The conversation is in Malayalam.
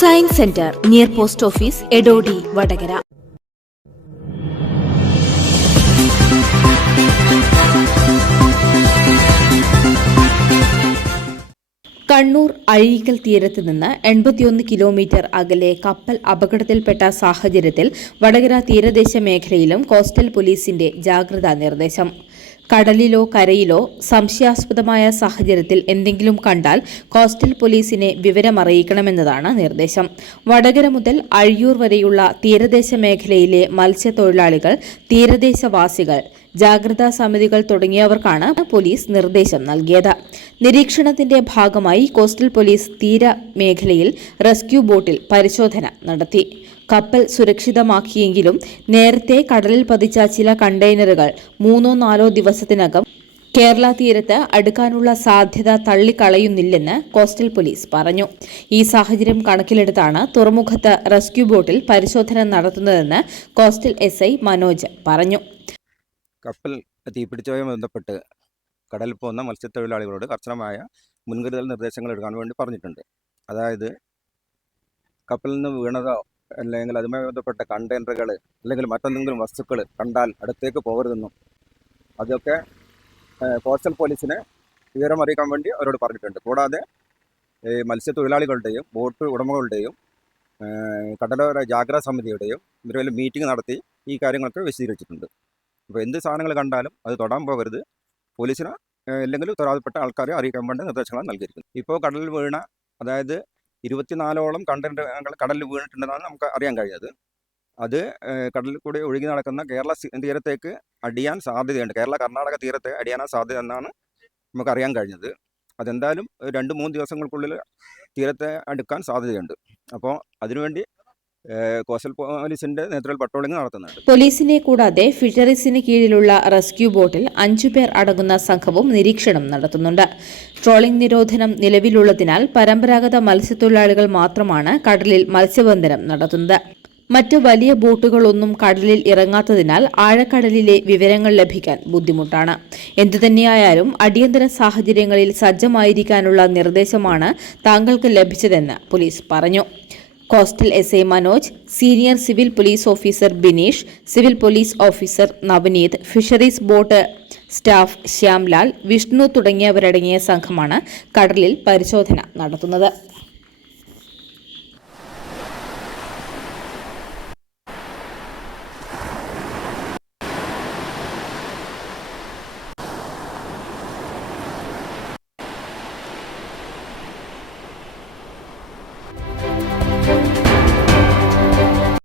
Science centre near post office Edodi Vadakara. Kannur Azhikkal തീരത്ത് നിന്ന് 81 കിലോമീറ്റർ അകലെ കപ്പൽ അപകടത്തിൽപ്പെട്ട സാഹചര്യത്തിൽ വടകര തീരദേശ മേഖലയിലും കോസ്റ്റൽ പോലീസിന്റെ ജാഗ്രതാ നിർദ്ദേശം. കടലിലോ കരയിലോ സംശയാസ്പദമായ സാഹചര്യത്തിൽ എന്തെങ്കിലും കണ്ടാൽ കോസ്റ്റൽ പോലീസിനെ വിവരമറിയിക്കണമെന്നതാണ് നിർദ്ദേശം. വടകര മുതൽ അഴിയൂർ വരെയുള്ള തീരദേശ മേഖലയിലെ മത്സ്യത്തൊഴിലാളികൾ, തീരദേശവാസികൾ, ജാഗ്രതാ സമിതികൾ തുടങ്ങിയവർക്കാണ് പോലീസ് നിർദ്ദേശം നൽകിയത്. നിരീക്ഷണത്തിന്റെ ഭാഗമായി കോസ്റ്റൽ പോലീസ് തീരമേഖലയിൽ റെസ്ക്യൂ ബോട്ടിൽ പരിശോധന നടത്തി. കപ്പൽ സുരക്ഷിതമാക്കിയെങ്കിലും നേരത്തെ കടലിൽ പതിച്ച ചില കണ്ടെയ്നറുകൾ 3-4 ദിവസത്തിനകം കേരള തീരത്ത് അടുക്കാനുള്ള സാധ്യത തള്ളിക്കളയുന്നില്ലെന്ന് കോസ്റ്റൽ പോലീസ് പറഞ്ഞു. ഈ സാഹചര്യം കണക്കിലെടുത്താണ് തുറമുഖത്ത് റെസ്ക്യൂ ബോട്ടിൽ പരിശോധന നടത്തുന്നതെന്ന് കോസ്റ്റൽ SI മനോജ് പറഞ്ഞു. കപ്പൽ തീപിടിച്ചതുമായി ബന്ധപ്പെട്ട് കടലിൽ പോകുന്ന മത്സ്യത്തൊഴിലാളികളോട് കർശനമായ മുൻകരുതൽ നിർദ്ദേശങ്ങൾ എടുക്കാൻ വേണ്ടി പറഞ്ഞിട്ടുണ്ട്. അതായത് കപ്പലിൽ നിന്ന് വീണതോ അല്ലെങ്കിൽ അതുമായി ബന്ധപ്പെട്ട കണ്ടെയ്നറുകൾ അല്ലെങ്കിൽ മറ്റെന്തെങ്കിലും വസ്തുക്കൾ കണ്ടാൽ അടുത്തേക്ക് പോകരുതെന്നും അതൊക്കെ കോസ്റ്റൽ പോലീസിനെ വിവരം അറിയിക്കാൻ വേണ്ടി അവരോട് പറഞ്ഞിട്ടുണ്ട്. കൂടാതെ മത്സ്യത്തൊഴിലാളികളുടെയും ബോട്ട് ഉടമകളുടെയും കടലോര ജാഗ്രതാ സമിതിയുടെയും ഇവരുടെ മീറ്റിംഗ് നടത്തി ഈ കാര്യങ്ങളൊക്കെ വിശദീകരിച്ചിട്ടുണ്ട്. അപ്പോൾ എന്ത് സാധനങ്ങൾ കണ്ടാലും അത് തൊടാൻ പോകരുത്, പോലീസിനെ അല്ലെങ്കിൽ ഉത്തരവാദപ്പെട്ട ആൾക്കാരെ അറിയിക്കാൻ വേണ്ടി നിർദ്ദേശങ്ങൾ നൽകിയിരിക്കുന്നു. ഇപ്പോൾ കടലിൽ വീണ അതായത് 24ഓളം കണ്ടെയ്നറുകൾ കടലിൽ വീണിട്ടുണ്ടെന്നാണ് നമുക്ക് അറിയാൻ കഴിഞ്ഞത്. അത് കടലിൽ കൂടി ഒഴുകി നടക്കുന്ന കേരള തീരത്തേക്ക് അടിയാൻ സാധ്യതയുണ്ട്. കേരള കർണാടക തീരത്തെ അടിയാൻ സാധ്യത എന്നാണ് നമുക്ക് അറിയാൻ കഴിഞ്ഞത്. അതെന്തായാലും 2-3 ദിവസങ്ങൾക്കുള്ളിൽ തീരത്തെ അടുക്കാൻ സാധ്യതയുണ്ട്. അപ്പോൾ അതിനുവേണ്ടി കോസ്റ്റൽ പോലീസിന്റെ നേതൃത്വത്തിൽ പട്രോളിംഗ് നടത്തുന്നുണ്ട്. പോലീസിനെ കൂടാതെ ഫിഷറീസിന് കീഴിലുള്ള റെസ്ക്യൂ ബോട്ടിൽ 5 പേർ അടങ്ങുന്ന സംഘവും നിരീക്ഷണം നടത്തുന്നുണ്ട്. ട്രോളിംഗ് നിരോധനം നിലവിലുള്ളതിനാൽ പരമ്പരാഗത മത്സ്യത്തൊഴിലാളികൾ മാത്രമാണ് കടലിൽ മത്സ്യബന്ധനം നടത്തുന്നത്. മറ്റ് വലിയ ബോട്ടുകളൊന്നും കടലിൽ ഇറങ്ങാത്തതിനാൽ ആഴക്കടലിലെ വിവരങ്ങൾ ലഭിക്കാൻ ബുദ്ധിമുട്ടാണ്. എന്തുതന്നെയായാലും അടിയന്തര സാഹചര്യങ്ങളിൽ സജ്ജമായിരിക്കാനുള്ള നിർദ്ദേശമാണ് താങ്കൾക്ക് ലഭിച്ചതെന്ന് പോലീസ് പറഞ്ഞു. Coastal SI Manoj, senior civil police officer Bineesh, civil police officer Navaneeth, fisheries boat staff Shyamlal, Vishnu തുടങ്ങിയവരടങ്ങിയ സംഘമാണ് കടലിൽ പരിശോധന നടത്തുന്നത്.